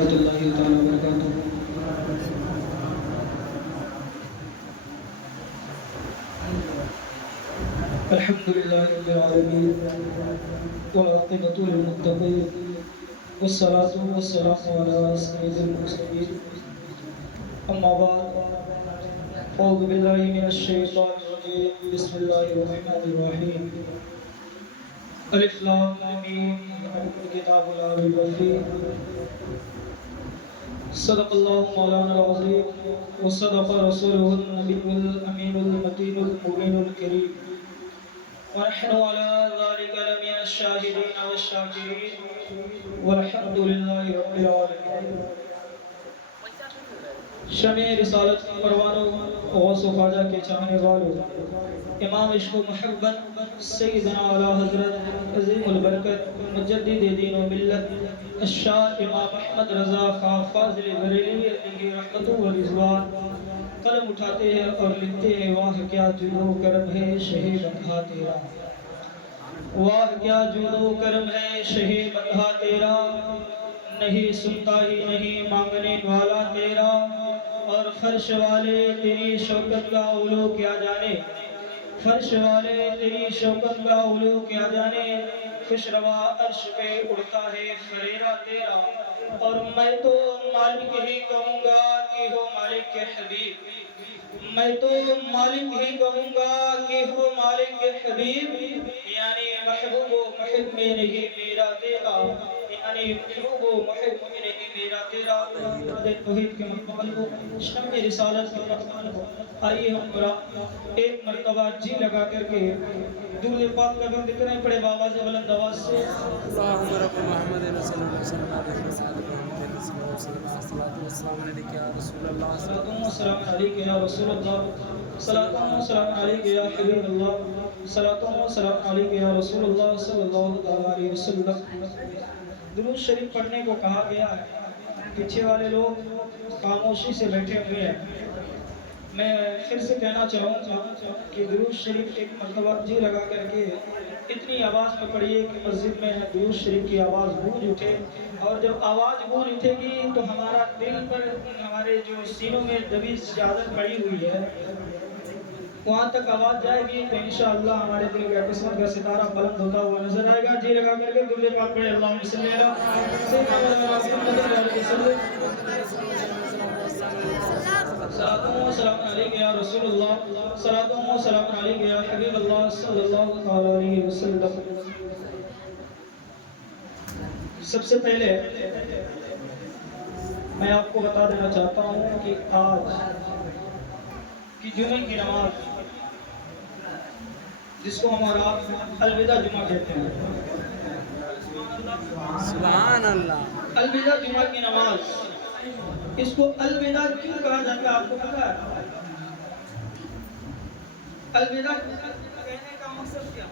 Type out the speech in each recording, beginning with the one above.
ورحمۃ اللہ تعالی وبرکاتہ۔ الحمد للہ رب العالمین والعاقبۃ للمتقین والصلاۃ والسلام علی سید المرسلین، اما بعد اعوذ باللہ من الشیطان الرجیم، بسم اللہ الرحمن الرحیم۔ الف لام میم کتاب لا ریب فیہ، صدق اللہ مولانا العظیم وصدق رسولہ النبی الامین المتین المبین الکریم، ونحن على ذلك لمن الشاهدين والشاكرين والحمد لله رب العالمين۔ شمع رسالت پروانوں، غوث و خواجہ کے چاہنے والوں، امام عشق و محبت سیدنا اعلیٰ حضرت عظیم البرکت مجدد دین و ملت الشاہ امام احمد رضا خان فاضل بریلوی علیہ رحمت و رضوان قلم اٹھاتے ہیں اور لکھتے ہیں، واہ کیا جود و کرم ہے شہ بندھا تیرا، واہ کیا جود و کرم ہے شہ بندھا تیرا، نہیں سنتا ہی نہیں مانگنے والا تیرا، اور فرش والے تیری شوکت کا اولو کیا جانے، فرش والے تیری شوکت کا اولو کیا جانے، خوش روا عرش پہ اڑتا ہے فریرہ تیرا، اور میں تو مالک ہی کہوں گا کہ ہو مالک کے حبیب، میں تو مالک ہی کہوں گا کہ ہو مالک کے حبیب، یعنی محبوب و محب میں نہیں میرا تیرا، یعنی محبوب و محب میں نہیں میرا تیرا۔ توحید کے مقبول کو شمع رسالت کا رحمان ہو، آئیے ہم ایک مرتبہ جی لگا کر کے درود پاک کا ذکر کریں، پڑے بابا سے بلند آواز سے اللہم رب محمد صلی اللہ علیہ وسلم السلام علیکم یا رسول اللہ، السلام علیکم یا رسول اللہ، السلام علیکم یا حبیب اللہ، السلام علیکم یا رسول اللہ صلی اللہ علیہ وسلم۔ درود شریف پڑھنے کو کہا گیا ہے، پیچھے والے لوگ خاموشی سے بیٹھے ہوئے ہیں، میں پھر سے کہنا چاہوں گا کہ درود شریف ایک مرتبہ جی لگا کر کے اتنی آواز میں پڑھیے کہ مسجد میں درود شریف کی آواز گونج اٹھے، اور جب آواز گونج اٹھے گی تو ہمارا دل پر ہمارے جو سینوں میں دبی سجادت پڑی ہوئی ہے وہاں تک آواز جائے گی تو انشاءاللہ ہمارے دل کا قسمت کا ستارہ بلند ہوتا ہوا نظر آئے گا۔ جی لگا کر کے درود پاک پڑھے، اللہم صلی علی سیدنا محمد علیہ وسلم۔ صلاۃ و سلام علیک یا رسول اللہ، صلاۃ و سلام علیک یا حبیب اللہ صلی اللہ علیہ وسلم۔ سب سے پہلے میں آپ کو بتا دینا چاہتا ہوں کہ آج کی جمعے کی نماز، جس کو ہم اور آپ الوداع جمعہ کہتے ہیں، سبحان اللہ، الوداع جمعہ کی نماز، اس کو الوداع کیوں کہا جاتا ہے آپ کو پتا ہے؟ الوداع کہنے کا مقصد کیا ہے؟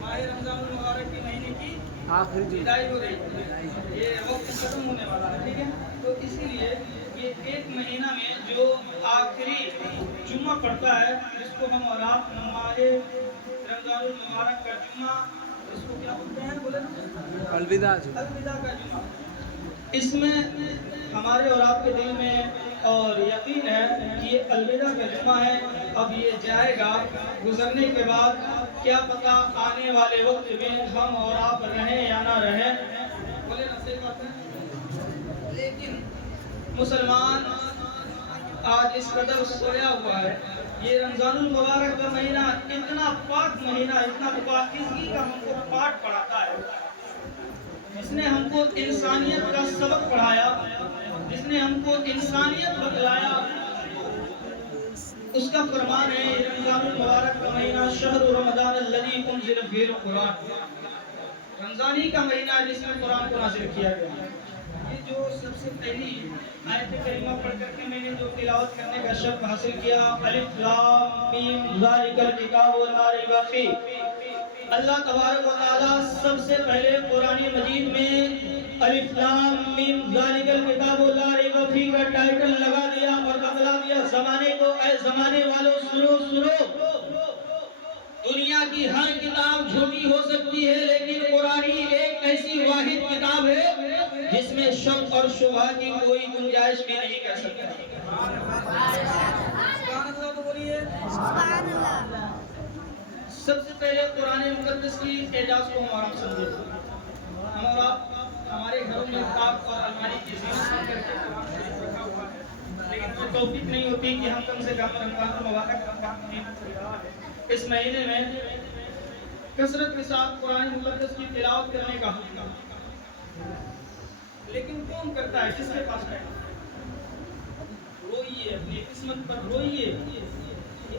ماہ رمضان المبارک کے مہینے کی آخری وداعی ہو رہی ہے، یہ وقت ختم ہونے والا ہے، ٹھیک ہے؟ تو اسی لیے یہ ایک مہینہ میں جو آخری جمعہ پڑتا ہے، جس کو ہم اور آپ ماہ رمضان المبارک کا جمعہ، اس کو کیا بولتے ہیں؟ بولے الوداع الوداع کا جمعہ، اس میں ہمارے اور آپ کے دل میں اور یقین ہے کہ یہ الوداع کا جمعہ ہے، اب یہ جائے گا، گزرنے کے بعد کیا پتہ آنے والے وقت میں ہم اور آپ رہیں یا نہ رہیں، بولے نا صحیح بات ہے۔ لیکن مسلمان آج اس قدر سویا ہوا ہے، یہ رمضان المبارک کا مہینہ اتنا پاک مہینہ، اتنا پاکیزگی کا ہم کو پاٹ پڑھاتا ہے، جس نے ہم کو انسانیت کا سبق پڑھایا، جس نے ہم کو انسانیت بتلایا، اس کا فرمان ہے رمضان المبارک کا مہینہ شہر رمضان الذی انزل فیہ القرآن، رمضان ہی کا مہینہ ہے جس میں قرآن کو نازل کیا گیا۔ یہ جو سب سے پہلی آیت کریمہ پڑھ کر کے میں نے جو تلاوت کرنے کا شرف حاصل کیا، الف لام میم ذالک الکتاب لا ریب فیہ، اللہ تبارک و تعالیٰ سب سے پہلے قرآن مجید میں الف لام میم ذالک الکتاب لا ریب فیہ کا ٹائٹل لگا دیا اور بتلا دیا زمانے کو، اے زمانے والوں سنو سنو، دنیا کی ہر کتاب جھوٹی ہو سکتی ہے، لیکن قرآن ہی ایک ایسی واحد کتاب ہے جس میں شک اور شبہ کی کوئی گنجائش بھی نہیں کر سکتا۔ سبحان اللہ تو بولیے۔ سبحان اللہ۔ سب سے پہلے قرآن مقدس کی اعجاز کو ہمارا سمجھے۔ ہمارے گھروں میں کتاب اور الماری کی زینت کر کے قرآن شریف رکھا ہوا ہے، لیکن وہ توفیق نہیں ہوتی کہ ہم کم سے کم رمضان المبارک اس مہینے میں کثرت کے ساتھ قرآن مقدس کی تلاوت کرنے کا حکم۔ لیکن کون کرتا ہے؟ جس کے پاس ہے روئیے، اپنی قسمت پر روئیے۔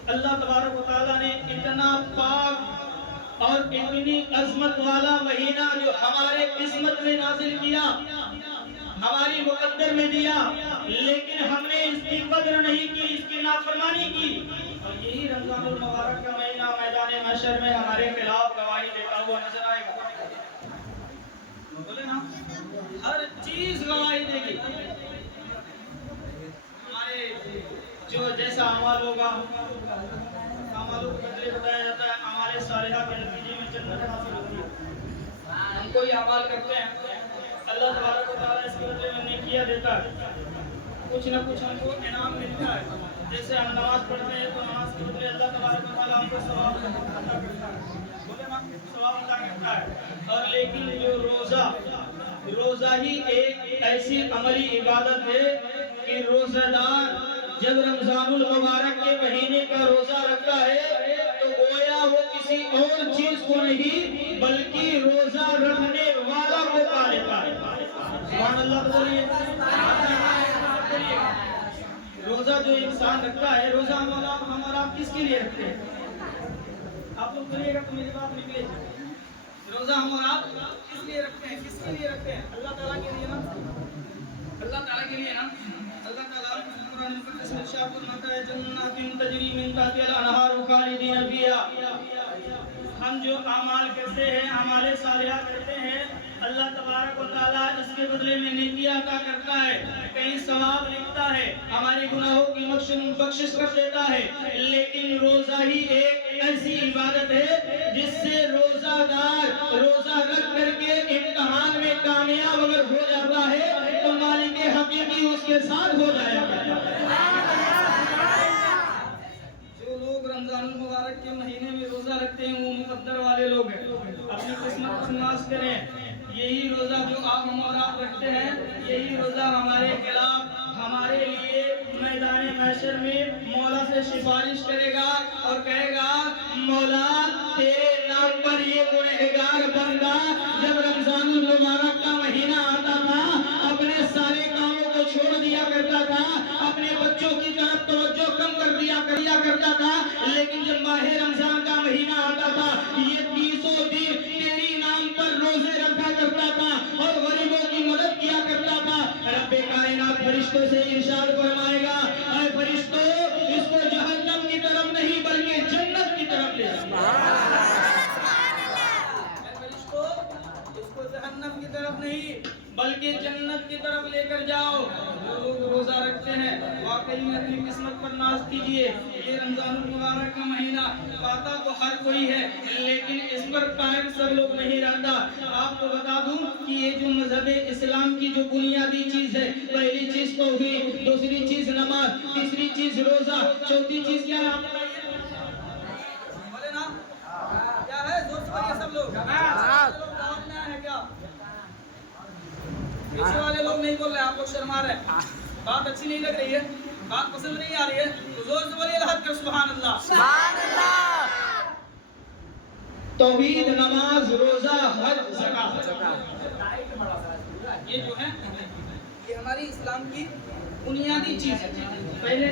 اللہ تبارک و تعالیٰ نے اتنا پاک اور اتنی عظمت والا مہینہ جو ہمارے قسمت میں نازل کیا، ہماری مقدر میں دیا، لیکن ہم نے اس کی قدر نہیں کی، اس کی نافرمانی کی، اور یہی رمضان المبارک کا مہینہ میدان محشر میں ہمارے خلاف گواہی دیتا ہوا نظر آئے گا۔ بولے نا، ہر چیز گواہی دے گی۔ ہمارے جو جیسا اعمال ہوگا، اعمالوں کو بدلے بتایا جاتا ہے، ہمارے صالحہ کے نتیجے میں جنت حاصل ہوتی ہے۔ ہم کوئی اعمال کرتے ہیں، اللہ تبارک و تعالیٰ اس کے بدلے میں نیکیاں دیتا ہے، کچھ نہ کچھ ہم کو انعام ملتا ہے۔ جیسے ہم نماز پڑھتے ہیں تو نماز کے بدلے اللہ تبارک و تعالیٰ ہم کو ثواب عطا کرتا ہے، بولے نا، ثواب عطا کرتا ہے۔ اور لیکن جو روزہ ہی ایک ایسی عملی عبادت ہے کہ روزہ دار جب رمضان المبارک کے مہینے کا روزہ رکھتا ہے تو گویا وہ کسی اور چیز کو نہیں بلکہ روزہ رکھنے والا کو پا لیتا ہے۔ سبحان اللہ بولیے۔ روزہ جو انسان رکھتا ہے، روزہ ہم اور آپ کس کے لیے رکھتے ہیں؟ آپ لوگ بولیے گا تو میری بات نکلے گی۔ روزہ ہم اور آپ کس لیے رکھتے ہیں؟ کس کے لیے رکھتے ہیں؟ اللہ تعالیٰ کے لیے نا، اللہ تعالیٰ کے لیے نا۔ اللہ تعالیٰ قرآن مقدس میں ارشاد فرماتا ہے جنات تجری من تحتها الانہار خالدین فیہا۔ ہم جو اعمال کرتے ہیں، اعمال صالحہ کرتے ہیں، اللہ تبارک و تعالیٰ اس کے بدلے میں نیکیاں عطا کرتا ہے، کہیں ثواب لکھتا ہے، ہمارے گناہوں کی بخشش کر دیتا ہے۔ لیکن روزہ ہی ایک ایسی عبادت ہے جس سے روزہ دار روزہ رکھ کر کے امتحان میں کامیاب اگر ہو جاتا ہے تو مالک حقیقی اس کے ساتھ ہو جایا کرتا ہے۔ جو لوگ رمضان المبارک کے مہینے میں روزہ رکھتے ہیں وہ مقدر والے لوگ ہیں، اپنی قسمت پر ناز کریں۔ یہی روزہ جو ہم اور آپ رکھتے ہیں، یہی روزہ ہمارے خلاف ہمارے لیے میدان محشر میں مولا سے سفارش کرے گا اور کہے گا مولا تیرے نام پر یہ گنہگار بندہ جب رمضان المبارک کا مہینہ آتا تھا اپنے سارے کاموں کو چھوڑ دیا کرتا تھا، اپنے بچوں کی طرف توجہ کم کر دیا کرتا تھا، لیکن جب ماہ رمضان کا مہینہ آتا تھا یہ 30 دن تیری نام پر روزے رکھا کرتا تھا اور غریبوں کی مدد کیا کرتا تھا۔ رب کائنات فرشتوں سے ارشاد فرمائے گا اے فرشتوں اس کو جہنم کی طرف نہیں بلکہ جنت کی طرف لے جاؤ۔ اے فرشتوں اس کو جہنم کی طرف نہیں بلکہ جنت کی طرف لے کر جاؤ۔ جو لوگ روزہ رکھتے ہیں واقعی میں اپنی قسمت پر ناز کیجئے۔ یہ رمضان المبارک کا مہینہ پاتا تو ہر کوئی ہے لیکن اس پر قائم سب لوگ نہیں رہتا۔ آپ کو بتا دوں کہ یہ جو مذہب اسلام کی جو بنیادی چیز ہے، پہلی چیز توحید، دوسری چیز نماز، تیسری چیز روزہ، چوتھی چیز کیا ہے آپ بتائیے؟ بولے نا کیا ہے؟ زور سے بولیے سب لوگ۔ دعوت میں ہے کیا؟ پیچھے والے لوگ نہیں بول رہے، آپ لوگ شرما رہے ہیں، بات اچھی نہیں لگ رہی ہے، بات پسند نہیں آ رہی ہے تو زور سے بولیے لحد کر سبحان اللہ۔ سبحان اللہ۔ توحید، نماز، روزہ، حج، زکات، یہ جو ہے یہ ہماری اسلام کی بنیادی چیز ہے۔ پہلے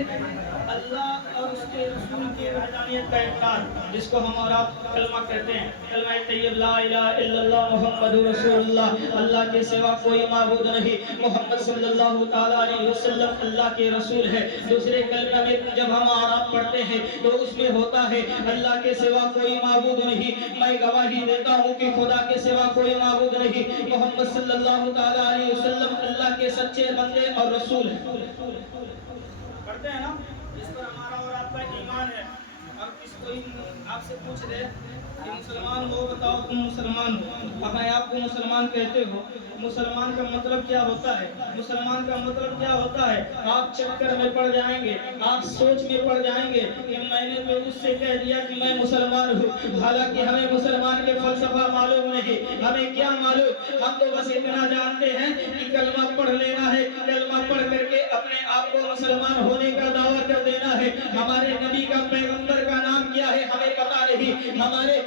اللہ اور اس کے رسول کی وحدانیت کا اقرار، جس کو ہم اور آپ کلمہ کہتے ہیں، کلمہ طیب لا الہ الا اللہ محمد رسول اللہ، اللہ کے سوا کوئی معبود نہیں، محمد صلی اللہ تعالیٰ علیہ وسلم اللہ کے رسول ہے۔ دوسرے کلمہ میں جب ہم اور آپ پڑھتے ہیں تو اس میں ہوتا ہے اللہ کے سوا کوئی معبود نہیں، میں گواہی دیتا ہوں کہ خدا کے سوا کوئی معبود نہیں، محمد صلی اللہ تعالیٰ علیہ وسلم اللہ کے سچے بندے اور رسول ہیں۔ پڑھتے ہیں نا، اس پر ہمارا اور آپ کا ایمان ہے۔ اور کس کوئی آپ سے پوچھ رہے کہ مسلمان ہو، بتاؤ تم مسلمان ہو، اپنے آپ کو مسلمان کہتے ہو، مسلمان کا مطلب کیا ہوتا ہے؟ مسلمان کا مطلب کیا ہوتا ہے؟ آپ چکر میں پڑ جائیں گے، آپ سوچ میں پڑ جائیں گے کہ میں نے تو اس سے کہہ دیا کہ میں مسلمان ہوں، حالانکہ ہمیں مسلمان کے فلسفہ معلوم نہیں، ہمیں کیا معلوم؟ ہم تو بس اتنا جانتے ہیں کہ کلمہ پڑھ لینا ہے، کلمہ پڑھ کر کے اپنے آپ کو مسلمان ہونے کا دعویٰ کر دینا ہے۔ ہمارے نبی کا پیغمبر کا نام کیا ہے ہمیں پتہ نہیں، ہمارے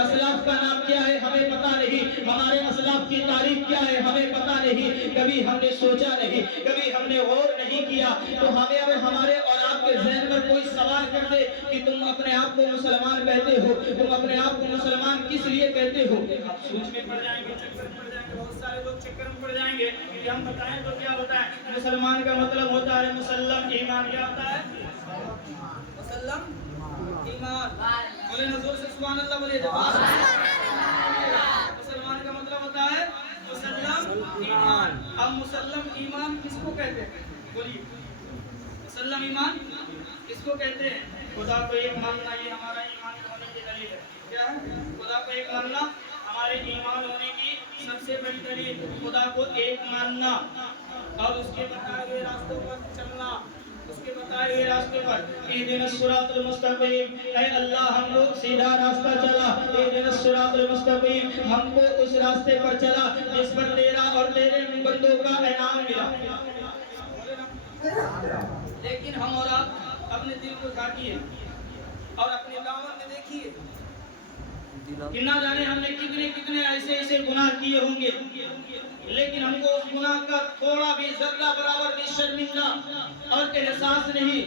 اسلاف کا نام کیا ہے ہمیں پتہ نہیں، ہمارے اسلاف کی تاریخ کیا ہے ہمیں پتہ نہیں، کبھی ہم نے سوچا نہیں، کبھی ہم نے غور نہیں کیا۔ تو ہمیں اگر ہمارے اور آپ کے ذہن میں کوئی سوال کر دے کہ تم اپنے آپ کو مسلمان کہتے ہو، تم اپنے آپ کو مسلمان کس لیے کہتے ہو، آپ سوچ میں پڑ جائیں گے، چکر میں پڑ جائیں گے، بہت سارے لوگ چکر میں پڑ جائیں گے کہ ہم بتائیں تو کیا ہوتا ہے؟ مسلمان کا مطلب ہوتا ہے مسلم ایمان۔ کیا ہوتا ہے؟ مسلم ایمان۔ بولے نزول سے سبحان اللہ بولے۔ مسلمان کا مطلب ہوتا ہے مسلم ایمان۔ اب مسلم ایمان کس کو کہتے ہیں؟ بولیے، مسلم ایمان کس کو کہتے ہیں؟ خدا کو ایک ماننا، یہ ہمارا ایمان ہونے کی دلیل ہے۔ کیا ہے؟ خدا کو ایک ماننا ہمارے ایمان ہونے کی سب سے بڑی دلیل، خدا کو ایک ماننا اور اس کے بتائے ہوئے راستوں پر چلنا، اس کے بتائے ہوئے راستے پر۔ اہدنا الصراط المستقیم، اے اللہ ہم کو سیدھا راستہ چلا، اہدنا الصراط المستقیم، ہم کو اس راستے پر چلا جس پر تیرا اور تیرے بندوں کا انعام ملا۔ لیکن ہم اور آپ اپنے دل کو جھانکیے اور اپنے دامن میں دیکھیے کہ نہ جانے ہم نے کتنے ایسے گناہ کیے ہوں گے، لیکن ہم کو اس گناہ کا تھوڑا بھی ذرہ برابر بھی شرمندہ اور احساس نہیں،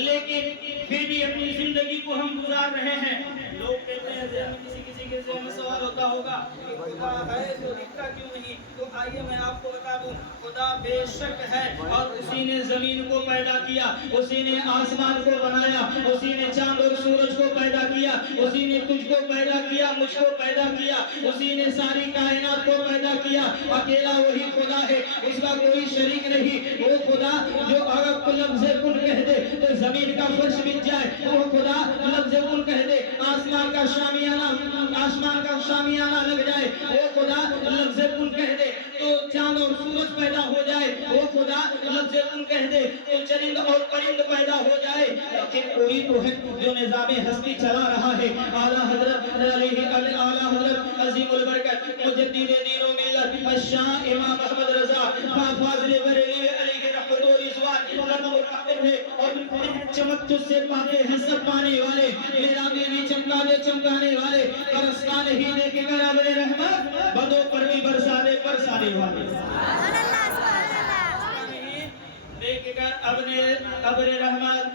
لیکن پھر بھی اپنی زندگی کو ہم گزار رہے ہیں۔ لوگ کہتے ہیں ذہن میں کسی کے ذہن میں سوال ہوتا ہوگا کہ خدا ہے تو دکھتا کیوں نہیں؟ تو آئیے میں آپ کو بتا دوں، خدا بے شک ہے اور اسی نے زمین کو پیدا کیا، اسی نے آسمان کو بنایا، اسی نے چاند اور سورج کو پیدا کیا، اسی نے تجھ کو پیدا کیا، مجھ کو پیدا کیا، اسی نے ساری کائنات کو پیدا کیا۔ اکیلا وہی خدا ہے، اس کا کوئی شریک نہیں۔ وہ خدا جو اگر لفظ کن کہہ دے تو زمین کا فرش بچ جائے، وہ خدا لفظ کن کہہ دے آسمان کا شامیانہ لگ جائے، وہ خدا لفظ کن کہہ دے تو چاند اور سورج پیدا ہو جائے، وہ خدا لفظ کن کہہ دے تو چرند اور پرند پیدا ہو جائے۔ لیکن کوئی تو ہے جو نظام ہستی چلا رہا ہے۔ اعلیٰ حضرت عظیم البرکت مجدد دین و ملت الشاہ امام احمد رضا فاضل بریلوی علیہ رحمت و رضوان قدم القادر ہے اور چمک تجھ سے پاتے ہیں سب پانے والے، میرا بھی چمکانے والے، برسانے ہی دے کے کر ابر رحمت بدوں پر بھی برسانے والے، دیکھ کر ابر رحمت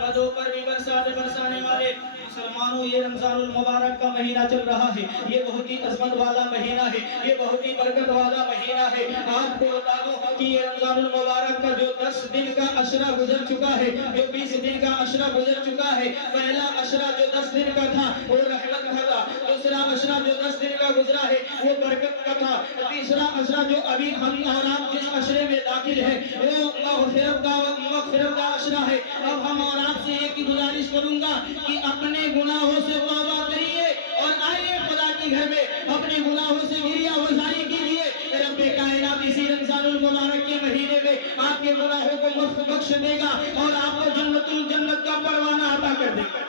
بدوں پر بھی برسانے والے۔ مسلمانوں، یہ رمضان المبارک کا مہینہ چل رہا ہے، یہ بہت ہی عظمت والا مہینہ ہے، یہ بہت ہی برکت والا مہینہ ہے۔ آپ کو بتا دوں کہ یہ رمضان المبارک کا جو 10 دن کا عشرہ گزر چکا ہے، جو 20 دن کا عشرہ گزر چکا ہے، پہلا عشرہ جو 10 دن کا تھا وہ رحمت کا تھا، دوسرا عشرہ جو 10 دن کا گزرا ہے وہ برکت کا تھا، تیسرا عشرہ جو ابھی ہم اور آپ جس عشرے میں داخل ہے وہ مغفرت کا عشرہ ہے۔ اب ہم اور آپ سے ایک ہی گزارش کروں گا کہ اپنے گناہوں سے توبہ کریے اور آئیے خدا کے گھر میں اپنے گناہوں سے گریہ وزاری کیجیے۔ رب کائنات اسی رمضان المبارک کے مہینے میں آپ کے گناہوں کو بخش دے گا اور آپ کو جنت کا پروانہ عطا کر دے گا۔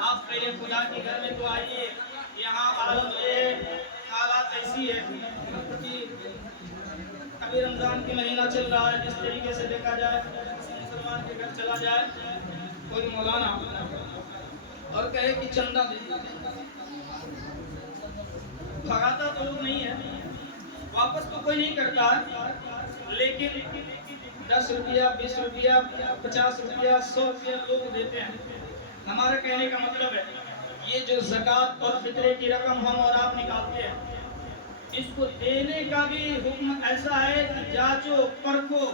آپ پہلے خدا کے گھر میں تو آئیے، یہاں حالات ایسی ہے کہ ابھی رمضان کے مہینہ چل رہا ہے، جس طریقے سے دیکھا جائے کسی مسلمان کے گھر چلا جائے کوئی مولانا اور کہے کہ چندہ دے، بھگاتا تو لوگ نہیں ہے، واپس تو کوئی نہیں کرتا ہے، لیکن 10 روپیہ 20 روپیہ 50 روپیہ 100 روپیہ لوگ دیتے ہیں۔ ہمارا کہنے کا مطلب ہے یہ جو زکوٰۃ اور فطرے کی رقم ہم اور آپ نکالتے ہیں، اس کو دینے کا بھی حکم ایسا ہے کہ جانچو پرکھو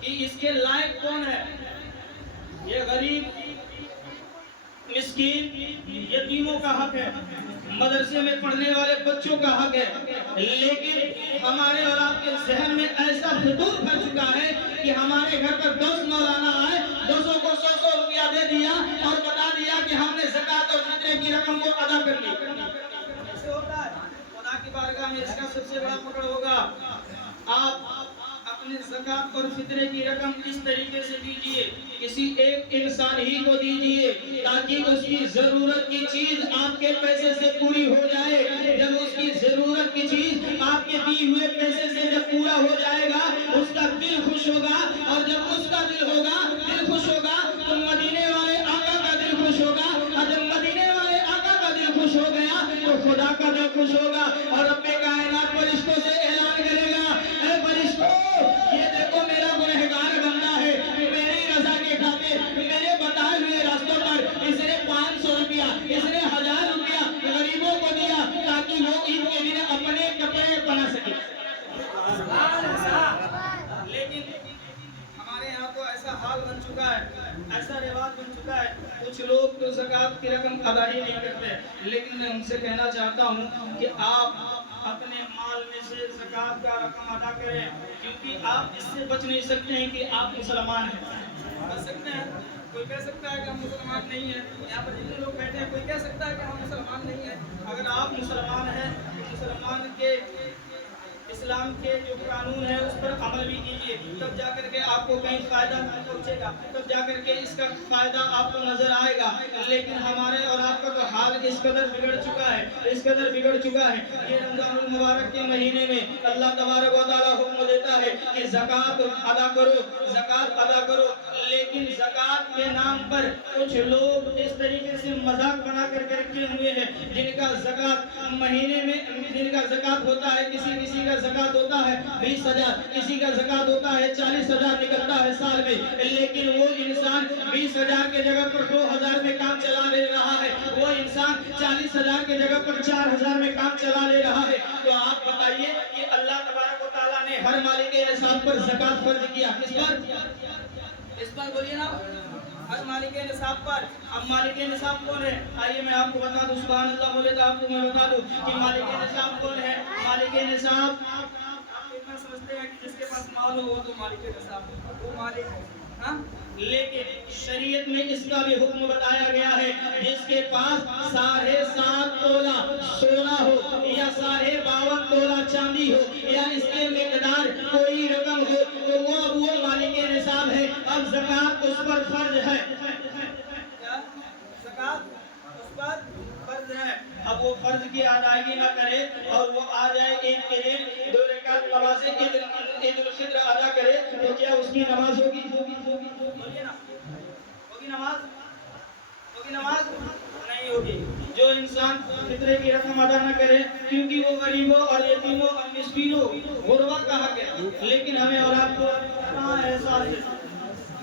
کہ اس کے لائق کون ہے۔ یہ غریب مسکین یتیموں کا حق ہے، مدرسے میں پڑھنے والے بچوں کا حق ہے، لیکن ہمارے اور آپ کے ذہن میں ایسا فطور پڑ چکا ہے کہ ہمارے گھر پر 10 مولانا آئے، 10 کو 100 روپیہ دے دیا اور بتا دیا کہ ہم نے زکوٰۃ اور فطرے کی رقم کو ادا کر لی. ایسے ہوتا ہے؟ خدا کی بارگاہ میں اس کا سب سے بڑا پکڑ ہوگا. آپ اپنے زکوٰۃ اور فطرے کی رقم اس طریقے سے دیجئے، کسی ایک انسان ہی کو دیجئے تاکہ اس کی ضرورت کی چیز آپ کے پیسے سے پوری ہو جائے. جب اس کی ضرورت کی چیز آپ کے دیے ہوئے پیسے سے جب پورا ہو جائے گا، اس کا دل خوش ہوگا، اور جب اس کا دل خوش ہوگا تو مدینے والے آقا کا دل خوش ہوگا، اور جب مدینے والے آقا کا دل خوش ہو گیا تو خدا کا دل خوش ہوگا. اور رب کائنات فرشتوں سے اعلان کرے گا، اے فرشتوں، یہ دیکھو میرا گنہگار بندہ ہے، میری رضا کے خاطر میرے بتائے ہوئے راستوں پر اس نے 500 روپیہ، اس نے 1000 روپیہ غریبوں کو دیا تاکہ وہ عید کے دن اپنے کپڑے بنا سکے. لیکن ہمارے یہاں تو ایسا حال بن چکا ہے، ایسا رواج بن چکا ہے، کچھ لوگ تو زکوٰۃ کی رقم ادا ہی نہیں کرتے. لیکن میں ان سے کہنا چاہتا ہوں کہ آپ اپنے مال میں سے زکوٰۃ کا رقم ادا کریں، کیونکہ آپ اس سے بچ نہیں سکتے ہیں کہ آپ مسلمان ہیں. بچ سکتے ہیں؟ کوئی کہہ سکتا ہے کہ ہم مسلمان نہیں ہیں؟ یہاں پر جتنے لوگ بیٹھے ہیں کوئی کہہ سکتا ہے کہ ہم مسلمان نہیں ہیں؟ اگر آپ مسلمان ہیں تو مسلمان کے اسلام کے جو قانون ہے اس پر عمل بھی کیجئے، تب جا کر کے آپ کو کہیں فائدہ پہنچے گا، تب جا کر کے اس کا فائدہ آپ کو نظر آئے گا. لیکن ہمارے اور آپ کا تو حال اس قدر بگڑ چکا ہے. یہ رمضان المبارک کے مہینے میں اللہ تبارک و تعالیٰ حکم دیتا ہے کہ زکوٰۃ ادا کرو، لیکن زکوٰۃ کے نام پر کچھ لوگ اس طریقے سے مذاق بنا کر کے رکھے ہوئے ہیں جن کا زکوٰۃ مہینے میں جن کا زکوٰۃ ہوتا ہے، کسی کا زکوٰۃ ہوتا ہے 20,000، کسی کا زکوٰۃ ہوتا ہے 40,000 نکلتا ہے سال میں، لیکن وہ انسان 20,000 کے جگہ پر 2,000 میں کام چلا لے رہا ہے، وہ انسان 40,000 کے جگہ پر 4,000 میں کام چلا لے رہا ہے. تو آپ بتائیے کہ اللہ تبارک و تعالیٰ نے ہر مالک نصاب پر زکوٰۃ فرض کیا، کس پر؟ اس پر بولیے نا، ہر مالک نصاب پر. اب مالک نصاب کون ہے؟ آئیے میں آپ کو بتا دوں. سبحان اللہ بولے تو آپ کو میں بتا دوں کہ مالک نصاب کون ہے. مالک نصاب آپ اتنا سمجھتے ہیں کہ جس کے پاس مال ہو وہ تو مالک نصاب ہے، وہ مالک ہے. لیکن شریعت میں اس کا بھی حکم بتایا گیا ہے، جس کے پاس 7.5 تولہ سونا ہو یا 52 تولہ چاندی ہو یا اس کے مقدار کوئی رقم ہو تو وہ مالک نصاب ہے. اب زکوٰۃ اس پر فرض ہے. زکوٰۃ اس پر فرض ہے. اب وہ فرض کی ادائیگی نہ کرے اور وہ آ جائے عید کے دن 2 رکعت نماز عید الفطر ادا کرے تو کیا اس کی نماز ہوگی؟ بولیے نا، ہوگی نماز نہیں ہوگی. جو انسان فطرے کی رقم ادا نہ کرے کیونکہ وہ غریبوں اور یتیموں اور مسکینوں غربا کا حق ہے. لیکن ہمیں اور آپ کو کہاں احساس ہے؟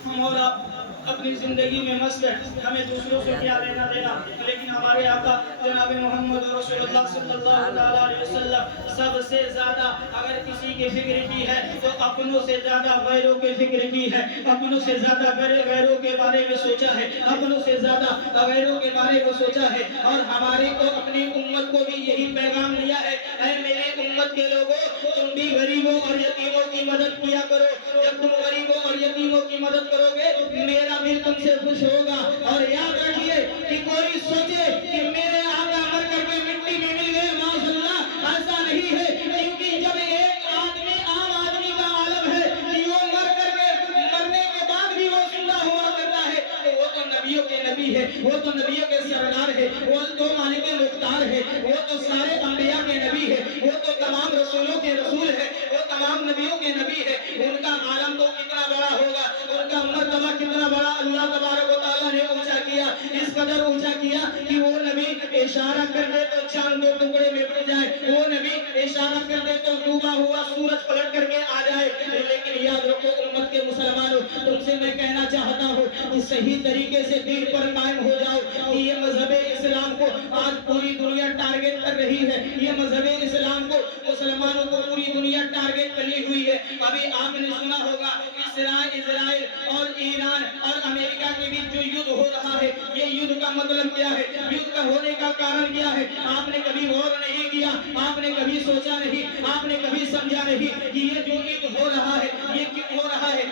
ہم اور آپ اپنی زندگی میں مست ہے، ہمیں دوسروں سے کیا لینا دینا. لیکن ہمارے آقا جناب محمد رسول اللہ صلی اللہ علیہ وسلم سب سے زیادہ اگر کسی کی فکر کی ہے تو اپنوں سے زیادہ غیروں کی فکر کی ہے، اپنوں سے زیادہ غیروں کے بارے میں سوچا ہے، اپنوں سے زیادہ غیروں کے بارے میں سوچا ہے. اور ہماری کو اپنی امت کو بھی یہی پیغام دیا ہے، اے میرے امت کے لوگوں، تم بھی غریبوں اور یتیموں کی مدد کیا کرو. جب تم غریبوں اور یتیموں کی مدد کرو گے میرا دل تم سے خوش ہوگا. اور یاد رکھیے کہ کوئی سوچے کہ میرے آقا مر کر کے مٹی میں مل گئے، معاذ اللہ، ایسا نہیں ہے. کیونکہ جب ایک آدمی عام آدمی کا عالم ہے کہ وہ مر کر کے مرنے کے بعد بھی وہ زندہ ہوا کرتا ہے تو وہ تو نبیوں کے نبی ہے، وہ تو نبیوں کے سردار ہے، وہ تو مالک مختار ہے، وہ تو سارے انبیاء کے نبی ہے، وہ تو تمام رسولوں کے رسول ہے، وہ تمام نبیوں کے نبی ہے. ان کا عالم تو کتنا بڑا ہوگا، ان کا مرتبہ کتنا بڑا اللہ تبارک و تعالیٰ نے اونچا کیا. اس قدر اونچا کیا کہ وہ نبی اشارہ کر دے تو چاند 2 ٹکڑے میں بٹ جائے، وہ نبی اشارہ کر دے تو ڈوبا ہوا سورج پلٹ کر کے آ جائے. لیکن یاد رکھو امت کے مسلمانوں، تم سے میں کہنا چاہتا ہوں کہ صحیح طریقے سے دین پر قائم ہو جاؤ. یہ مذہب اسلام کو آج پوری دنیا ٹارگٹ کر رہی ہے، یہ مذہب اسلام کو مسلمانوں کو پوری دنیا ٹارگٹ کری ہوئی ہے. ابھی آپ نے سنا ہوگا اسرائیل اور ایران اور امریکہ کے بیچ جو یدھ ہو رہا ہے، یہ یدھ کا مطلب کیا ہے، یدھ کا ہونے کا کارن کیا ہے؟ آپ نے کبھی غور نہیں کیا، آپ نے کبھی سوچا نہیں، آپ نے کبھی سمجھا نہیں کہ یہ جو یدھ ہو رہا ہے یہ کیوں ہو رہا ہے؟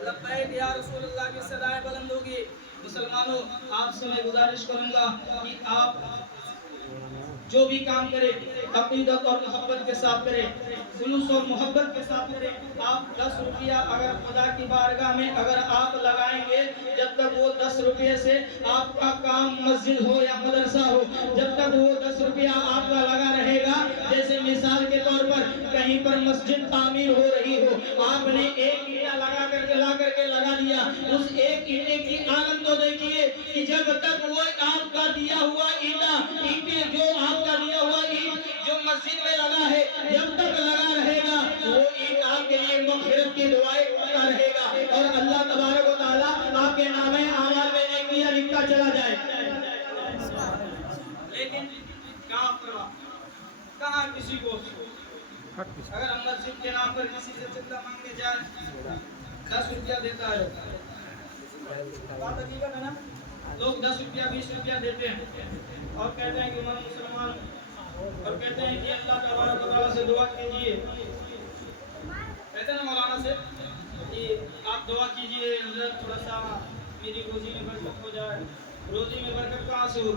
لبیک یا رسول اللہ کی صدائیں بلند ہوگی. مسلمانوں آپ سے میں گزارش کروں گا کہ آپ جو بھی کام کرے عقیدت اور محبت کے ساتھ کرے, خلوص اور محبت کے ساتھ کرے. آپ 10 روپیہ اگر خدا کی بارگاہ میں اگر آپ لگائیں گے, جب تک وہ 10 روپے سے آپ کا کام مسجد ہو یا مدرسہ ہو, جب تک وہ 10 روپیہ آپ کا لگا رہے گا, جیسے مثال کے طور پر کہیں پر مسجد تعمیر ہو رہی ہو, آپ نے ایک اینٹا لگا دیا, اس ایک اینٹے کی آنند تو دیکھیے کہ جب تک وہ آپ کا دیا ہوا اینٹے جو آپ کا دیا ہوا اینٹ جو مسجد میں لگا ہے, جب تک لگا رہے گا وہ اینٹ آپ کے لیے مغفرت کی دعائیں کرتا رہے گا, اور اللہ تبارک و تعالیٰ آپ کے نامے اعمال میں نیکیاں لکھتا چلا جائے. لیکن کہاں کسی کو اگر ہم مسجد کے نام پر کسی سے چندہ مانگنے جائیں 10 روپیہ دیتا ہے, بات حقیقت ہے نا, لوگ 10 روپیہ 20 روپیہ دیتے ہیں اور کہتے ہیں کہ ہم مسلمان, اور کہتے ہیں کہ اللہ تبارک و تعالیٰ سے دعا کیجئے, کہتے ہیں مولانا سے کہ آپ دعا کیجئے حضرت تھوڑا سا میری روزی میں برکت ہو جائے. روزی میں برکت کہاں سے ہو,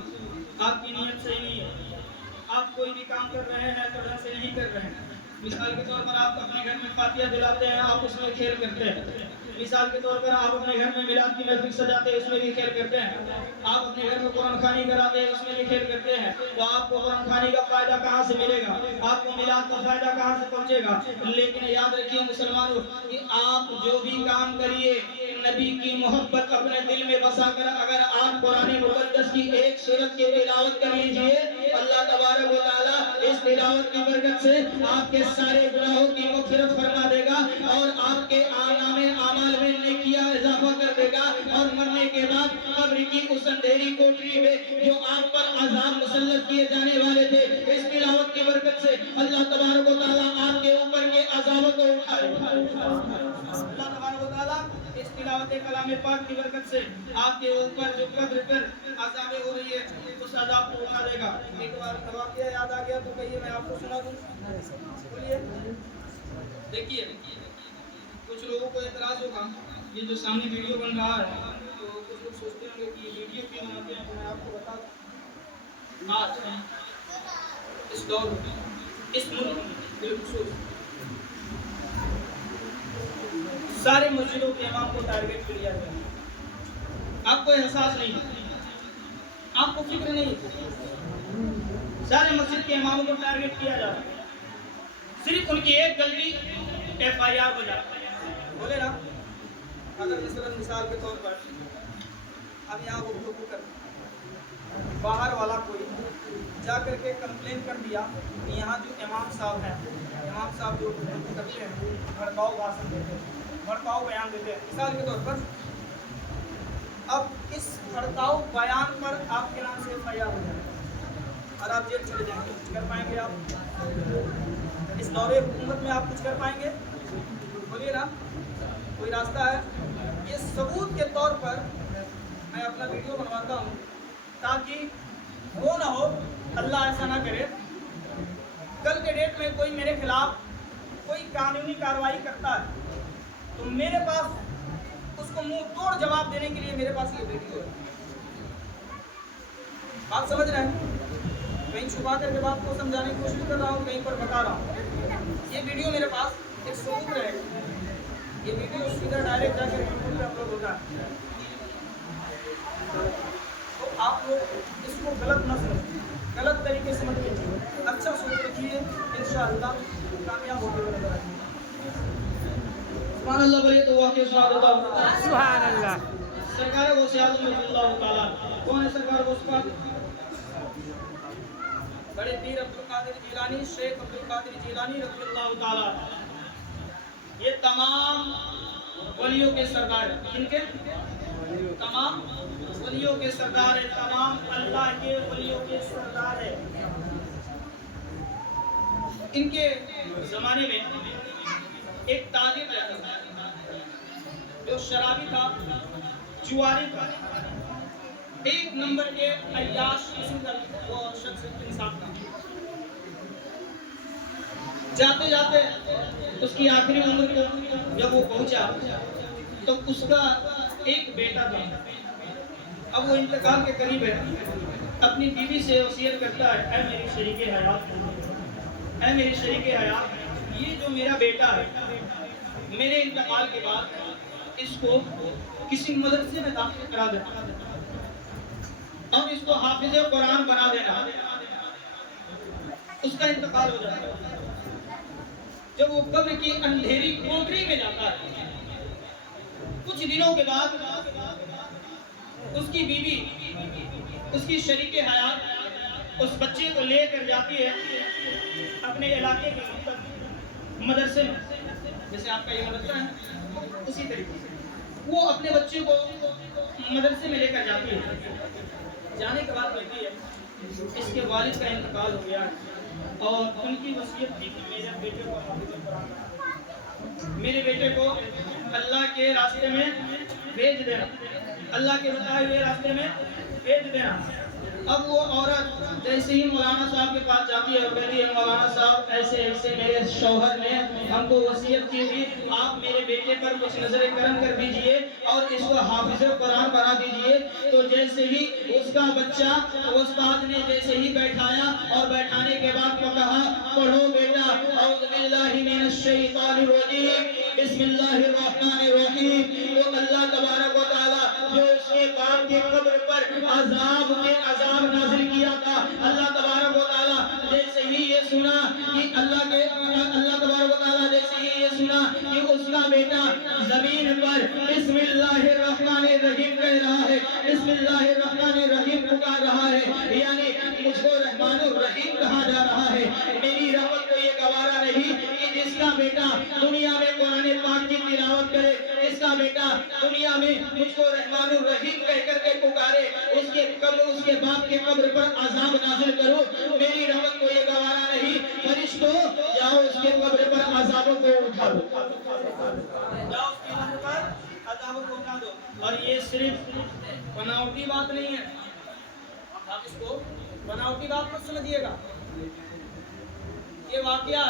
آپ کی نیت صحیح نہیں ہے, آپ کوئی بھی کام کر رہے ہیں تو ڈھنگ سے نہیں کر رہے ہیں. مثال کے طور پر آپ اپنے گھر میں فاتحہ دلاتے ہیں, آپ اس میں کھیل کرتے ہیں. مثال کے طور پر آپ اپنے گھر میں میلاد کی محفل سجاتے ہیں, اس میں بھی کھیل کرتے ہیں. آپ اپنے گھر میں قرآن خوانی کراتے ہیں, اس میں بھی کھیل کرتے ہیں. تو آپ کو قرآن خوانی کا فائدہ کہاں سے ملے گا, آپ کو میلاد کا فائدہ کہاں سے پہنچے گا. لیکن یاد رکھیے مسلمانوں کہ آپ جو بھی کام کریے نبی کی محبت اپنے دل میں بسا کر اگر آپ قرآن مقدس کی ایک سورت کی تلاوت کر لیجئے, اللہ تبارک و تعالیٰ اس تلاوت کی برکت سے آپ کے سارے گناہوں کی مغفرت فرما دے گا, اور آپ کے نامے اعمال میں نیکیاں اضافہ کر دے گا. اور مرنے کے بعد قبر کی اس اندھیری کوٹری میں جو آپ پر عذاب مسلط کیے جانے والے تھے, اس تلاوت کی برکت سے اللہ تبارک و تعالیٰ آپ کے اوپر کے عذابوں کو اٹھائے. اللہ تبارک و تعالیٰ اس تلاوت کلام پاک کی برکت سے آپ کے اوپر جو قبر پر عذاب ہو رہی ہے اس عذاب کو اٹھا دے گا. ایک بار واقعہ یاد آ گیا تو کہیے میں آپ کو سنا دوں. بولیے. دیکھیے کچھ لوگوں کو اعتراض ہوگا, یہ جو سامنے ویڈیو بن رہا ہے تو کچھ لوگ سوچتے ہوں گے کہ یہ ویڈیو کیوں بناتے ہیں. تو میں آپ کو بتا دوں, آج اس دور میں اس ملک میں بالخصوص سارے مسجدوں کے امام کو ٹارگٹ کر لیا گیا. آپ کو احساس نہیں, آپ کو فکر نہیں, سارے مسجد کے اماموں کو ٹارگٹ کیا جا رہا ہے. صرف ان کی ایک غلطی FIR ہو جاتا ہے. بولے نا, اگر مثال کے طور پر اب یہاں گفتگو کر باہر والا کوئی جا کر کے کمپلین کر دیا کہ یہاں جو امام صاحب ہیں, امام صاحب جو کرتے ہیں بھڑکاؤ بھاشن دیتے ہیں, بھڑکاؤ بیان دیتے ہیں. مثال کے طور پر اب اس بھڑکاؤ بیان پر آپ کے نام سے FIR ہو جائے اور آپ جیل چلے جائیں گے. کچھ کر پائیں گے آپ اس دور حکومت میں, آپ کچھ کر پائیں گے؟ بولیے نا, کوئی راستہ ہے؟ یہ ثبوت کے طور پر میں اپنا ویڈیو بنواتا ہوں تاکہ وہ نہ ہو, اللہ ایسا نہ کرے, کل کے ڈیٹ میں کوئی میرے خلاف کوئی قانونی کارروائی کرتا ہے تو میرے پاس اس کو منہ توڑ جواب دینے کے لیے میرے پاس یہ ویڈیو ہے. آپ سمجھ رہے ہیں؟ کہیں چھپا کر کے بات کو سمجھانے کی کوشش کر رہا ہوں, کہیں پر بتا رہا ہوں. یہ ویڈیو میرے پاس ایک ثبوت رہے گا. یہ ویڈیو سیدھا ڈائریکٹ جا کر یوٹیوب پہ اپلوڈ ہوتا ہے. تو آپ لوگ اس کو غلط نہ سمجھیں, غلط طریقے سے مت لیجیے, اچھا سوچ رکھیے, انشاءاللہ کامیاب ہوتے ہوئے نظر آئیں گے. سبحان اللہ. بولیے تو واقعہ سنا دیتا ہوں. سبحان اللہ. سرکار غوث اعظم رضی اللہ تعالیٰ, کون ہے سرکار غوث پاک؟ بڑے پیر عبد القادر جیلانی, شیخ عبد القادر جیلانی رضی اللہ تعالیٰ. یہ تمام ولیوں کے سردار ہیں. ان کے تمام ولیوں کے سردار ہیں, تمام اللہ کے ولیوں کے سردار ہیں. ان کے زمانے میں ایک تاجر رہتا تھا جو شرابی تھا, جواری تھا, ایک نمبر کے عیاش قسم کا وہ شخص انسان تھا. جاتے جاتے اس کی آخری عمر کو جب وہ پہنچا تو اس کا ایک بیٹا تھا، اب وہ انتقال کے قریب ہے، اپنی بیوی سے وصیت کرتا ہے، اے میری شریک حیات، اے میری شریک حیات، یہ جو میرا بیٹا ہے میرے انتقال کے بعد اس کو کسی مدرسے میں داخل کرا دینا اور اس کو حافظ قرآن بنا دینا۔ اس کا انتقال ہو جاتا ہے، جب وہ قبر کی اندھیری کوٹری میں جاتا ہے، کچھ دنوں کے بعد اس کی بیوی، اس کی شریک حیات اس بچے کو لے کر جاتی ہے اپنے علاقے کے مدرسے میں، جیسے آپ کا یہ مدرسہ ہے اسی طریقے سے وہ اپنے بچے کو مدرسے میں لے کر جاتی ہے۔ جانے کے بعد کہتی ہے اس کے والد کا انتقال ہو گیا ہے اور ان کی وصیت تھی کہ میرے بیٹے کو حافظ قرآن بنا، میرے بیٹے کو اللہ کے راستے میں بھیج دینا، اللہ کے بتائے ہوئے راستے میں بھیج دینا۔ اب وہ عورت جیسے ہی مولانا صاحب کے پاس جاتی ہے اور کہتی ہے مولانا صاحب ایسے ایسے میرے شوہر نے ہم کو وصیت کی تھی، آپ میرے بیٹے پر کچھ نظر کرم کر دیجئے اور اس کو حافظ قرآن بنا دیجئے۔ تو جیسے ہی اس کا بچہ استاد نے جیسے ہی بیٹھایا اور بیٹھانے کے بعد کو کہا پڑھو بیٹا اعوذ باللہ من الشیطان الرجیم بسم اللہ الرحمن الرحیم۔ تو اللہ تبارک و تعالی جو اس کے باپ کے قبر پر عذاب نازل کیا تھا، اللہ تبارک و تعالی جیسے ہی یہ سنا کہ اللہ تبارک و تعالی جیسے ہی یہ سنا کہ اس کا بیٹا زمین پر بسم اللہ الرحمن الرحیم کہہ رہا ہے، بسم اللہ الرحمن الرحیم پکار رہا ہے، یعنی مجھ کو رحمان الرحیم کہا جا رہا ہے، میری رحمت کو یہ گوارا نہیں کہ جس کا بیٹا دنیا میں قرآن پاک کی تلاوت کرے، اس کا بیٹا دنیا میں مجھ کو رحمان الرحیم کہہ کر کے پکارے، اس کے باپ کے قبر پر عذاب نازل کرو، میری رحمت کو یہ گوارا نہیں، فرشتوں جاؤ اس کے قبر پر عذابوں کو اٹھا دو، جاؤ اس کے قبر پر عذابوں کو اٹھا دو۔ اور یہ صرف بناوٹی بات نہیں ہے، آپ اس کو بناوٹی بات مت سمجھیے گا، یہ واقعہ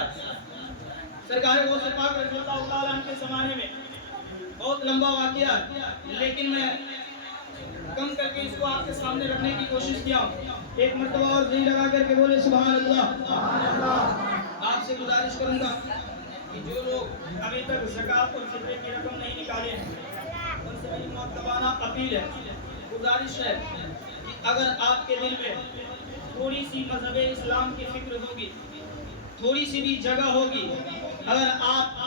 سرکار غوث پاک رضی اللہ تعالیٰ عنہ کے زمانے میں بہت لمبا واقعہ ہے، لیکن میں کم کر کے اس کو آپ کے سامنے رکھنے کی کوشش کیا ہوں۔ ایک مرتبہ اور ذہن لگا کر کے بولے سبحان اللہ۔ آپ سے گزارش کروں گا کہ جو لوگ ابھی تک زکوٰۃ اور فطرے کی رقم نہیں نکالے ہیں ان سے میری مؤدبانہ اپیل ہے، گزارش ہے کہ اگر آپ کے دل میں تھوڑی سی مذہب اسلام کی فکر ہوگی، تھوڑی سی بھی جگہ ہوگی، اگر آپ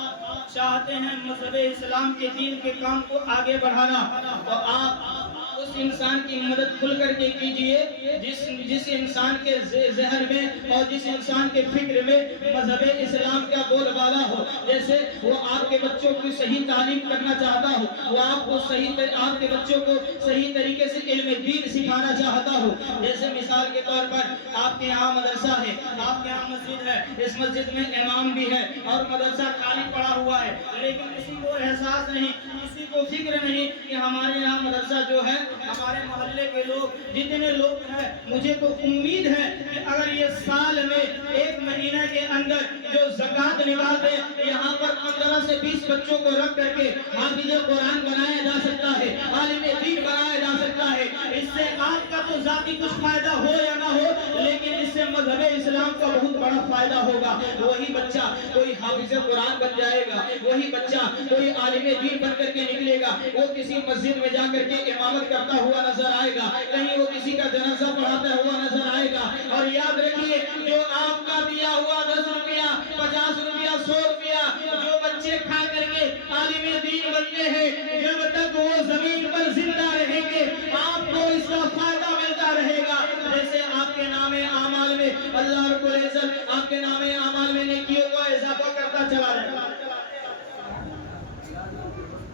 چاہتے ہیں مذہب اسلام کے دین کے کام کو آگے بڑھانا، تو آپ اس انسان کی مدد کھل کر کے کیجئے جس انسان کے ذہن میں اور جس انسان کے فکر میں مذہب اسلام کا بول بالا ہو، جیسے وہ آپ کے بچوں کو صحیح تعلیم کرنا چاہتا ہو، وہ آپ کے بچوں کو صحیح طریقے سے علم دین سکھانا چاہتا ہو، جیسے مثال کے طور پر آپ کے یہاں مدرسہ ہے، آپ کے یہاں مسجد ہے، اس مسجد میں امام بھی ہے اور مدرسہ خالی پڑا ہوا ہے، لیکن کسی کو احساس نہیں، کسی کو فکر نہیں کہ ہمارے یہاں مدرسہ جو ہے، ہمارے محلے کے لوگ جتنے لوگ ہیں، مجھے تو امید ہے کہ اگر یہ سال میں ایک مہینہ کے اندر جو زکوٰۃ نکالتے یہاں پر 15 سے 20 بچوں کو رکھ کر کے حافظ قرآن بنایا جا سکتا ہے، عالم دین بنایا جا سکتا ہے، اس سے آپ کا تو ذاتی کچھ فائدہ ہو یا نہ ہو، لیکن اس سے مذہب اسلام کا بہت بڑا فائدہ ہوگا۔ وہی بچہ کوئی حافظ قرآن بن جائے گا، وہی بچہ کوئی عالم دین بن کر کے نکلے گا، وہ کسی مسجد میں جا کر کے امامت کرتا ہوا نظر آئے گا، کہیں وہ کسی کا جنازہ پڑھاتا ہوا نظر آئے گا۔ اور یاد رکھیے جو آپ کا دیا ہوا 10 روپیہ 50 روپیہ 100 روپیہ جو بچے کھا کر کے عالم دین بنتے ہیں، جب تک وہ زمین پر زندہ رہیں گے آپ کو اس کا فائدہ ملتا رہے گا، جیسے آپ کے نام اعمال میں اللہ رب العزت آپ کے نام اعمال میں نیکیوں کا اضافہ کرتا چلا جائے گا۔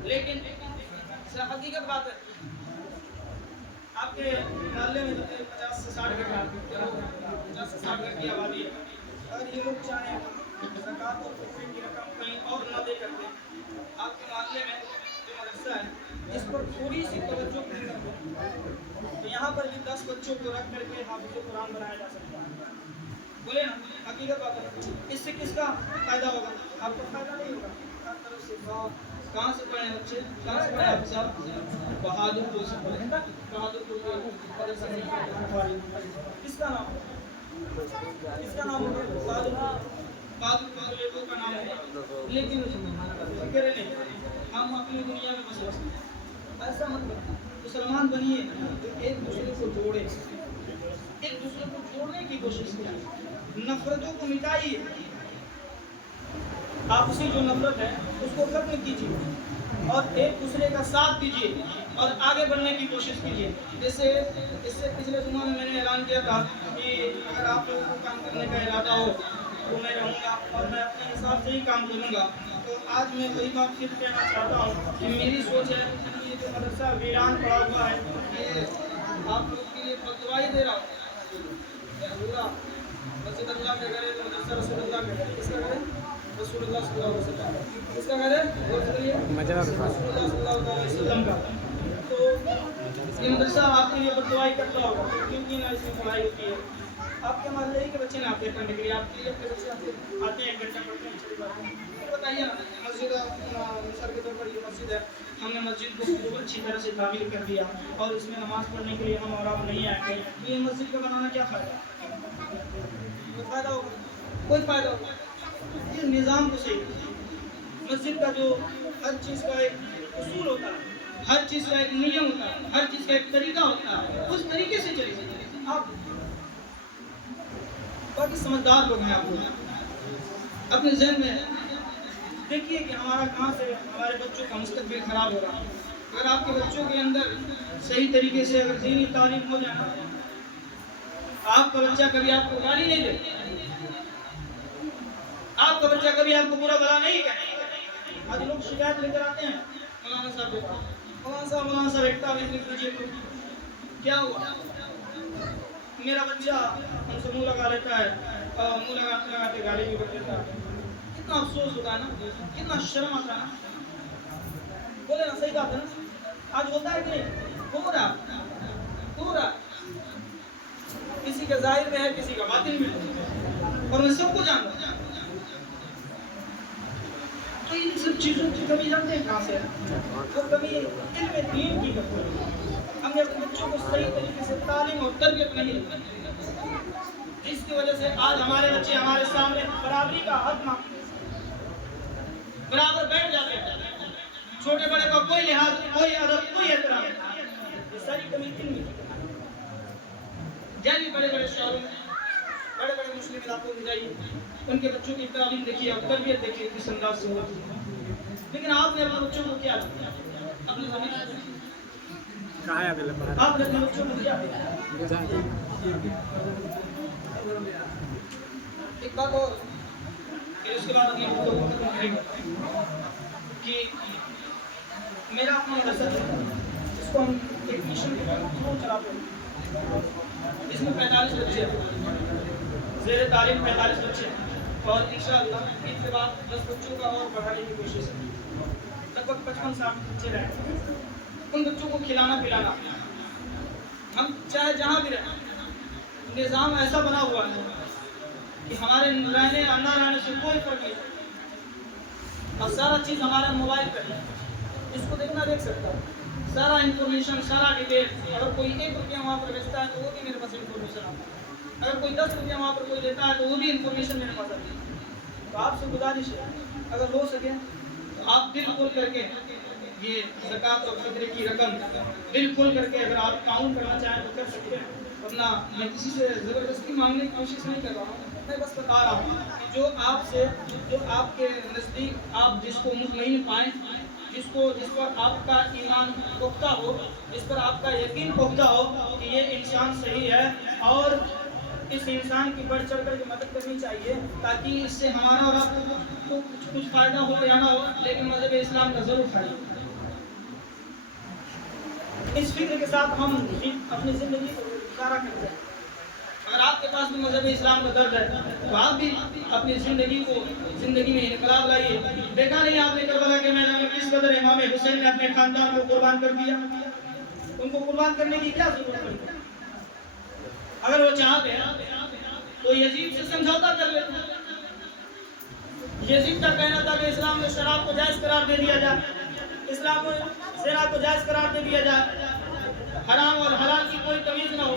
لیکن حقیقت بات ہے آپ کے محلے میں 50 سے 60 گھر کی آبادی ہے، اگر یہ لوگ چاہیں زکوٰۃ اور فطرے کی رقم کہیں اور نہ دے کر کے آپ کے محلے میں جو مدرسہ ہے اس پر تھوڑی سی توجہ کریں تو یہاں پر بھی 10 بچوں کو رکھ کر کے حافظ قرآن بنایا جا سکتا ہے۔ بولے نا حقیقت بات ہے، اس سے کس کا فائدہ ہوگا؟ آپ کو فائدہ نہیں ہوگا، ہر طرف سے کہاں سے پڑھے بچے؟ کہاں سے پڑھے آپ صاحب؟ بہادر پور سے پڑھے نا؟ بہادر پور کے مدرسہ سے پڑھے۔ کس کا نام؟ کس کا نام ہے؟ بہادر پور لوگوں کا نام ہے، لیکن فکر نہیں، ہم اپنی دنیا میں بس رہتے ہیں۔ ایسا مت کریں، مسلمان بنیے، ایک دوسرے کو جوڑے، ایک دوسرے کو جوڑنے کی کوشش کریں، نفرتوں کو مٹائیے، آپسی جو نفرت ہے اس کو ختم کیجیے اور ایک دوسرے کا ساتھ دیجیے اور آگے بڑھنے کی کوشش کیجیے۔ جیسے اس سے پچھلے جمعہ میں نے اعلان کیا تھا کہ اگر آپ لوگوں کو کام کرنے کا ارادہ ہو تو میں رہوں گا اور میں اپنے حساب سے ہی کام کروں گا۔ تو آج میں وہی بات پھر کہنا چاہتا ہوں کہ میری سوچ ہے کہ یہ جو مدرسہ ویران پڑا ہوا ہے یہ آپ لوگ کے لیے بددعائی دے رہا ہوں۔ مسجد اللہ کا گھر ہے تو مدرسہ رسول اللہ کا گھر ہے، کس کا گھر ہے؟ رسول اللہ صلی اللہ علیہ وسلم، کس کا گھر ہے؟ رسول اللہ صلی اللہ علیہ وسلم کا۔ تو یہ مدرسہ آپ کے لیے بددعائی کرتا ہوگا کیونکہ نہ اس میں پڑھائی ہوتی ہے۔ آپ کے محلے ہی کے بچے نہ آتے ہیں پڑھنے کے لیے، آپ کے لیے اپنے بچے آتے ہیں، ایک گھنٹہ پڑھتے ہیں، چلی بات ہے۔ پھر بتائیے نا، مسجد مثال کے طور پر یہ مسجد ہے، ہم نے مسجد کو خوب اچھی طرح سے تعمیر کر دیا اور اس میں نماز پڑھنے کے لیے ہم اور آپ نہیں آئیں گے، یہ مسجد کا بنانا کیا فائدہ؟ کوئی فائدہ ہوگا؟ کوئی فائدہ ہوگا؟ یہ نظام کو صحیح، مسجد کا جو ہر چیز کا ایک اصول ہوتا ہے، ہر چیز کا ایک نیم ہوتا ہے، ہر چیز کا ایک طریقہ ہوتا ہے، اس طریقے سے چلیے۔ آپ باقی سمجھدار لوگ ہیں، آپ لوگ اپنے ذہن میں دیکھیے کہ ہمارا کہاں سے ہمارے بچوں کا مستقبل خراب ہو رہا ہے۔ اگر آپ کے بچوں کے اندر صحیح طریقے سے اگر دینی تعلیم ہو جائے، آپ کا بچہ کبھی آپ کو گالی نہیں دے، آپ کا بچہ کبھی آپ کو برا بھلا نہیں کہے۔ آج لوگ شکایت لے کر آتے ہیں مولانا صاحب، مولانا صاحب ایک تعویذ لکھ دیجیے، کیا ہوا؟ میرا بچہ ہم سے منہ لگا لیتا ہے اور منہ لگا کے گالی بھی کر دیتا ہے۔ کتنا افسوس ہوتا ہے نا، کتنا شرم آتا ہے نا، بولے نا، صحیح بات ہے نا۔ آج ہوتا ہے کہ نہیں؟ پورا کسی کا ظاہر میں ہے، کسی کا باطن میں ہے، اور میں سب کو جانتا ہوں۔ تو ان سب چیزوں کی کمی جانتے ہیں کہاں سے؟ وہ کمی علم دین کی کمی ہے۔ ہم نے اپنے بچوں کو صحیح طریقے سے تعلیم اور تربیت نہیں دی، جس کی وجہ سے آج ہمارے بچے ہمارے سامنے برابری کا حق مانگتے ہیں، برابر بیٹھ جاتے ہیں، چھوٹے بڑے کا کوئی لحاظ، کوئی ادب، کوئی احترام نہیں۔ یہ ساری کمی علم کی ہے۔ جائیے بڑے بڑے شہروں میں، بڑے بڑے مسلم علاقوں میں جائیے، ان کے بچوں کی تعلیم دیکھیے اور تربیت دیکھیے کس انداز سے ہوتی ہے۔ لیکن آپ نے اپنے بچوں کو کیا دیا؟ اپنے زمین آپ نے اپنے بچوں کو کیا دیا؟ ایک بات اور، پھر اس کے بعد اپنی گفتگو ختم کریں گے کہ میرا اپنا مدرسہ ہے، اس کو ہم ایک مشن کے طور چلاتے ہیں، اس میں 45 بچے ہیں، زیر تعلیم 45 بچے ہیں، اور انشاءاللہ عید کے بعد 10 بچوں کا اور بڑھانے کی کوشش ہے، لگ بھگ 55-60 بچے رہیں گے۔ ان بچوں کو کھلانا پلانا، ہم چاہے جہاں بھی رہیں، نظام ایسا بنا ہوا ہے کہ ہمارے رہنے اور نہ رہنے سے کوئی فرق نہیں، اور سارا چیز ہمارے موبائل پر ہے، اس کو دیکھنا دیکھ سکتا ہے، سارا انفارمیشن، سارا ڈیٹیل۔ اگر کوئی 1 روپیہ وہاں پر بیچتا ہے تو وہ بھی میرے پاس انفارمیشن آتا ہے، اگر کوئی 10 روپیہ وہاں پر کوئی دیتا ہے تو وہ بھی انفارمیشن میرے پاس آتی ہے۔ تو آپ سے گزارش ہے، اگر ہو سکے تو آپ دل کھول کر کے یہ زکوٰۃ اور فطرے کی رقم دل کھول کر کے اگر آپ تعاون کرنا چاہیں تو کر سکتے ہیں، ورنہ میں کسی سے زبردستی مانگنے کی کوشش نہیں کر رہا ہوں، میں بس بتا رہا ہوں کہ جو آپ کے نزدیک آپ جس کو مطمئن پائیں، جس پر آپ کا ایمان پختہ ہو، جس پر آپ کا یقین پختہ ہو کہ یہ انسان صحیح ہے اور اس انسان کی بڑھ چڑھ کر کے مدد کرنی چاہیے، تاکہ اس سے ہمارا اور آپ کو کچھ فائدہ ہو یا نہ ہو، لیکن مذہب اسلام کا ضرور فائدہ۔ اس فکر کے ساتھ ہم اپنی زندگی کو گزارا کرتے ہیں۔ اگر آپ کے پاس بھی مذہب اسلام کا درد ہے تو آپ بھی اپنی زندگی میں انقلاب لائیے۔ دیکھا نہیں آپ نے کربلا کے میدان میں کس قدر امام حسین نے اپنے خاندان کو قربان کر دیا؟ ان کو قربان کرنے کی کیا ضرورت ہے؟ اگر وہ چاہتے ہیں تو یزید سے سمجھوتا کر لیتے۔ یزید کا کہنا تھا کہ اسلام میں شراب کو جائز قرار دے دیا جائے، اسلام میں زنا کو جائز قرار دے دیا جائے، حرام اور حلال کی کوئی تمیز نہ ہو.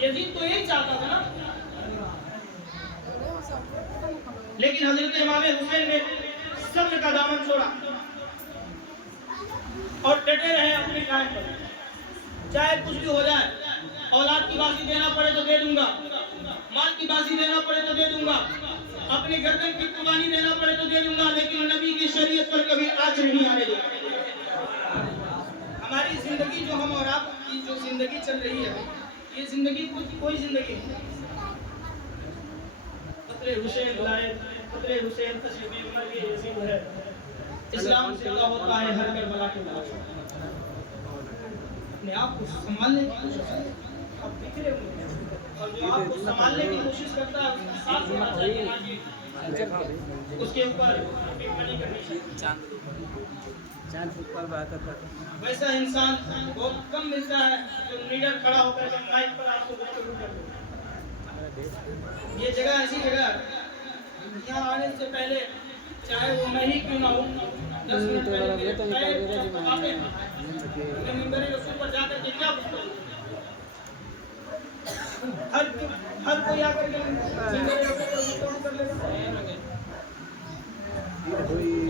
یزید تو یہی چاہتا تھا نا. لیکن حضرت امام حسین نے صبر کا دامن چھوڑا اور ڈٹے رہے اپنی قائم پر. چاہے کچھ بھی ہو جائے، اولاد کی بازی دینا پڑے تو دے دوں گا، مال کی بازی دینا پڑے تو دے دوں گا، اپنی گردن کی قربانی دینا پڑے تو دے دوں گا، لیکن نبی کی شریعت پر کبھی آنچ نہیں آنے دوں گا. ہماری زندگی جو ہم اور آپ کی جو زندگی چل رہی ہے، یہ زندگی کوئی زندگی نہیں. قطرے حسین لائے، قطرے حسین تشریف عمر کے یزید ہے. اسلام سے اللہ ہوتا ہے ہر کربلا کے بعد. اپنے آپ کو سنبھالنے کی کوشش کریں. آپ بکھرے ہوئے ہیں، اور جو آپ کو سنبھالنے کی کوشش کرتا ہے اس کا ساتھ دینا چاہیے. اس کے اوپر ٹپنی کرنی چاہیے. چاند پر بات کرتا. ویسا انسان بہت کم ملتا ہے جو لیڈر کھڑا ہو کر کے مائک پر آپ کو گفتگو کر دے. یہ جگہ ایسی جگہ ہے، یہاں آنے سے پہلے چاہے وہ میں ہی کیوں نہ ہوں، 10 منٹ پہلے ممبر رسول پر جا کر کے کیا گفتگو. ہر کوئی آ کر کے ممبر رسول پر گفتگو کر لے گا.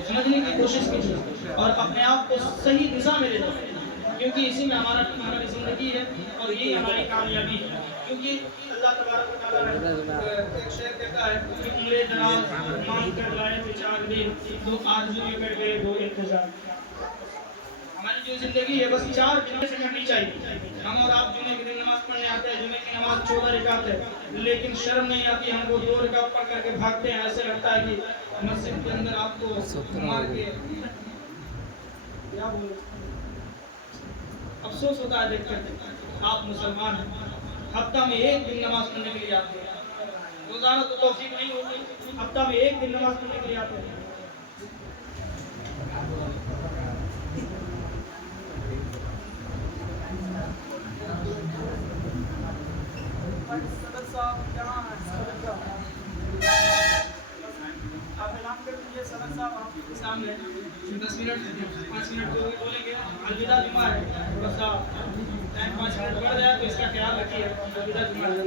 سمجھنے کی کوشش کیجیے اور اپنے آپ کو صحیح دشا میں لے جائیں، کیونکہ اسی میں ہماری زندگی ہے اور یہی ہماری کامیابی ہے. کیونکہ اللہ تبارک و تعالیٰ ایک شعر کہتا ہے کہ عمرے دراز مانگ کر لائے تھے 4 دن، 2 آرزوئیں کر گئے 2 انتظار. ہماری جو زندگی ہے بس 4 دنوں سے کرنی چاہیے. ہم اور آپ جمعے کے دن نماز پڑھنے آتے ہیں، جمعے کی نماز 14 رکعت ہے، لیکن شرم نہیں آتی ہم کو 2 رکعت پڑھ کر کے بھاگتے ہیں. ایسے لگتا ہے کہ مسجد کے اندر آپ کو مار کے کیا بولے. افسوس ہوتا ہے دیکھ کر آپ مسلمان ہیں، ہفتہ میں 1 دن نماز پڑھنے کے لیے آتے ہیں. روزانہ تو توفیق نہیں ہوتی، ہفتہ میں 1 دن نماز پڑھنے کے لیے آتے ہیں. صدر صاحب کہاں ہیں؟ آپ اعلان کر دیجیے. صدر صاحب آپ کے سامنے 10 منٹ 5 منٹ بولیں گے. الوداع جمعہ ہے، تھوڑا سا ٹائم 5 منٹ بڑھ جائے تو اس کا خیال رکھیے. الوداع جمعہ ہے.